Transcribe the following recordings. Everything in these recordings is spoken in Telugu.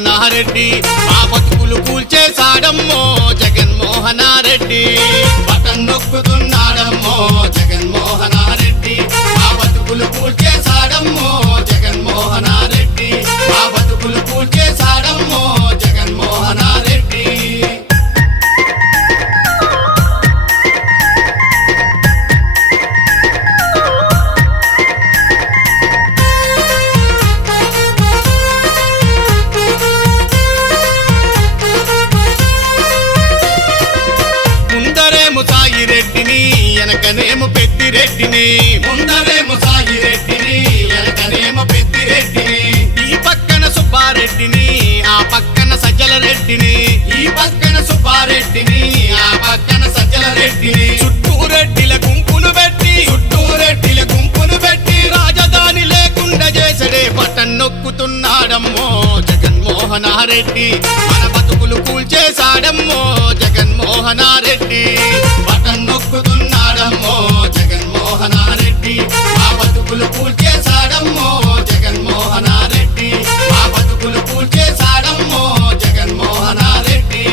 జగన్మోహనారెడ్డి మా బతుకులు కూల్చేశాడమ్మో జగన్మోహనారెడ్డి బటన్ నొక్కుతున్నాడమ్మో జగన్మోహనారెడ్డి మా బతుకులు కూల్చేశాడమ్మో జగన్మోహనారెడ్డి మా బతుకులు కూల్చేశాడమ్మో జగన్మోహనారెడ్డి సాయిరెడ్డిని వెనకనేమో పెద్దిరెడ్డిని ముందరేమో సాయిరెడ్డిని వెనకనేమో పెద్దిరెడ్డిని ఈ పక్కన సుబ్బారెడ్డిని ఆ పక్కన సజ్జల రెడ్డిని ఈ పక్కన సుబ్బారెడ్డిని ఆ పక్కన సజ్జల రెడ్డిని చుట్టూరెడ్డిల గుంపును పెట్టి రాజధాని లేకుండా చేసడే బటన్ నొక్కుతున్నాడమ్మో జగన్మోహనారెడ్డి మన బతుకులు కూల్చేశాడమ్మో జగన్మోహనారెడ్డి బటన్ నొక్కుతున్నాడమ్మో జగన్మోహనారెడ్డి మా బతుకులు కూల్చేశాడమ్మో జగన్మోహనారెడ్డి మా బతుకులు కూల్చేశాడమ్మో జగన్మోహనారెడ్డి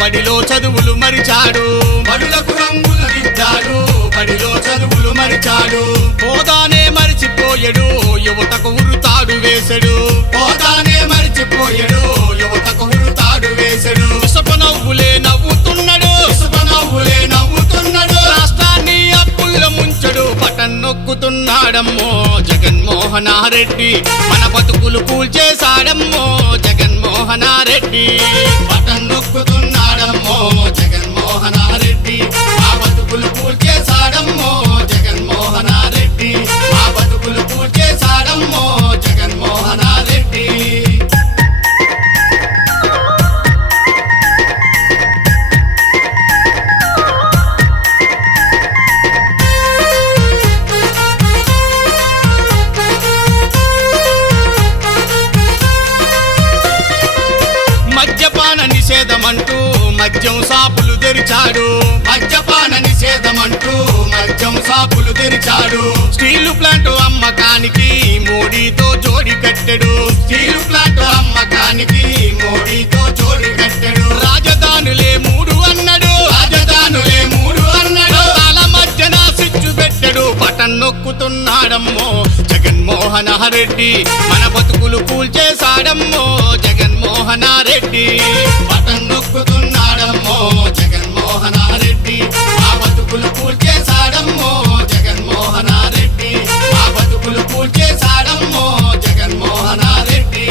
బడిలో చదువులు మరిచాడు బడులకు రంగులు దిద్దాడు బడిలో చదువులు మరిచాడు హోదానే మరిచిపోయాడు యువతకు ఉరుతాడు వేసడు హోదానే మరిచిపోయాడు యువతకు ఉరుతాడు వేసడు ఇసుక నవ్వులే నవ్వుతున్నాడు రాష్ట్రాన్ని అప్పుల్లో ముంచడు బటన్ నొక్కుతున్నాడమ్మో జగన్మోహనారెడ్డి మన బతుకులు కూల్చేశాడమ్మో జగన్మోహనారెడ్డి బటన్ నొక్కుతున్నాడమ్మో జగన్మోహనారెడ్డి మా బతుకులు కూల్చేశాడమ్మో జగన్మోహనారెడ్డి మా బతుకులు కూల్చేశాడమ్మో జగన్మోహనారెడ్డి మద్యపాన నిషేధమంటూ మద్యం షాపులు తెరిచాడు మద్యపాన నిషేధమంటూ మద్యం షాపులు తెరిచాడు స్టీలు ప్లాంట్ అమ్మకానికి మోడీతో జోడి కట్టెడు స్టీలు ప్లాంట్ అమ్మకానికి మోడీతో జోడి కట్టెడు రాజధానులే మూడు అన్నాడు తల మధ్యన స్విచ్ పెట్టెడు బటన్ నొక్కుతున్నాడమ్మో జగన్మోహనారెడ్డి మన బతుకులు కూల్చేశాడమ్మో జగన్మోహనారెడ్డి బటన్ నొక్కుతున్నాడమ్మో జగన్మోహనారెడ్డి మా బతుకులు కూల్చేశాడమ్మో జగన్మోహనారెడ్డి మా బతుకులు కూల్చేశాడమ్మో జగన్మోహనారెడ్డి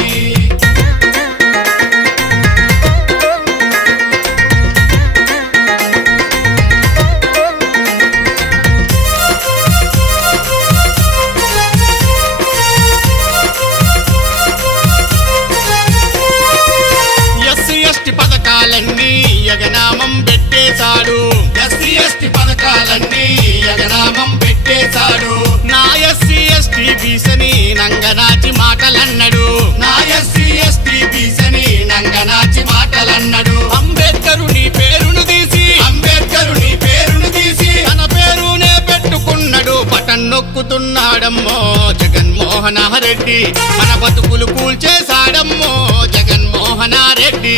పథకాలన్నీ యగనామం పెట్టేశాడు ఎస్సీ ఎస్టీ పథకాలన్నీ యగనామం పెట్టేశాడు నా ఎస్సీ ఎస్టీ బీసని నంగనాచి మాటలన్నాడు నా ఎస్సీ ఎస్టీ బీసని నంగనాచి మాటలన్నాడు అంబేద్కరుని పేరును తీసి తన పేరునే పెట్టుకున్నాడు బటన్ నొక్కుతున్నాడమ్మో జగన్మోహనారెడ్డి మన బతుకులు కూల్చేశాడమ్మో జగన్మోహనారెడ్డి